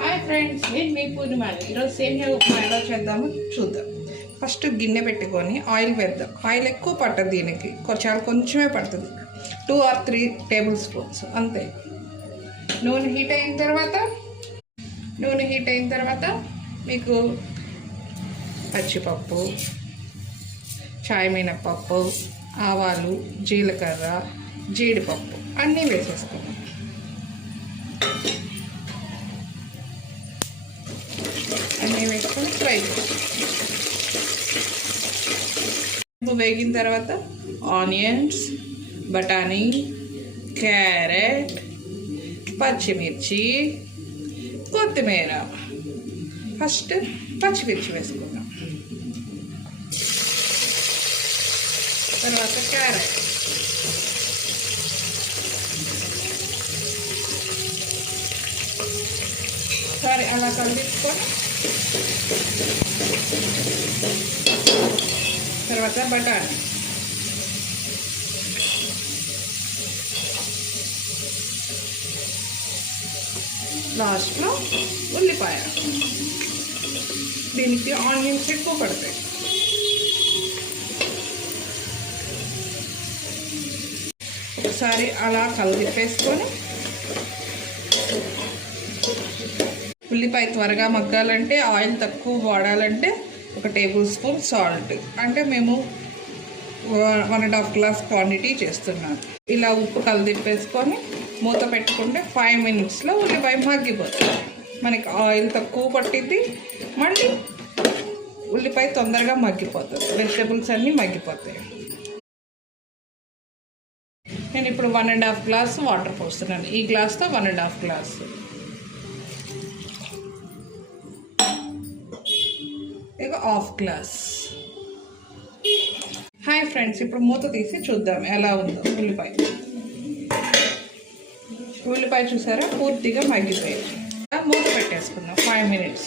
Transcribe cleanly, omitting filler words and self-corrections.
Hi friends, నేను మీ పూర్ణిమాని. ఈరోజు సేమియా ఉప్మా ఎలా చేద్దామో చూద్దాం. ఫస్ట్ గిన్నె పెట్టుకొని ఆయిల్ వేద్దాం. ఆయిల్ ఎక్కువ పట్టదు, దీనికి చాలా కొంచెమే పడుతుంది. 2 or 3 టేబుల్ స్పూన్స్ అంతే. నూనె హీట్ అయిన తర్వాత మీకు పచ్చిపప్పు, చాయ్ మినప్పప్పు, ఆవాలు, జీలకర్ర, జీడిపప్పు అన్నీ వేసేసుకున్నాం. అన్నీ వేసుకొని ఫ్రై వేగిన తర్వాత ఆనియన్స్, బఠానీ, క్యారెట్, పచ్చిమిర్చి, కొత్తిమీర. ఫస్ట్ పచ్చిమిర్చి వేసుకున్నాం, తర్వాత క్యారెట్, సరే అలా కలిపించుకొని తర్వాత బఠానీ, లాస్ట్లో ఉల్లిపాయ. దీనికి ఆనియన్స్ ఎక్కువ పడతాయి. ఒకసారి అలా కలిపేసుకొని ఉల్లిపాయ త్వరగా మగ్గాలంటే, ఆయిల్ తక్కువ వాడాలంటే 1 టేబుల్ స్పూన్ సాల్ట్. అంటే మేము 1.5 గ్లాస్ క్వాంటిటీ చేస్తున్నాను. ఇలా ఉప్పు కలిపేసుకొని మూత పెట్టుకుంటే 5 minutesలో ఉల్లిపాయ మగ్గిపోతుంది. మనకి ఆయిల్ తక్కువ పట్టింది, మళ్ళీ ఉల్లిపాయ తొందరగా మగ్గిపోతుంది, వెజిటబుల్స్ అన్నీ మగ్గిపోతాయి. నేను ఇప్పుడు 1.5 గ్లాస్ వాటర్ పోస్తున్నాను. ఈ గ్లాస్తో 1.5 గ్లాస్. ఇక 1/2 గ్లాస్. హాయ్ ఫ్రెండ్స్, ఇప్పుడు మూత తీసి చూద్దాం ఎలా ఉందో. ఉల్లిపాయ చూసారా, పూర్తిగా మగ్గిపోయాయి. మూత పెట్టేసుకుందాం 5 minutes.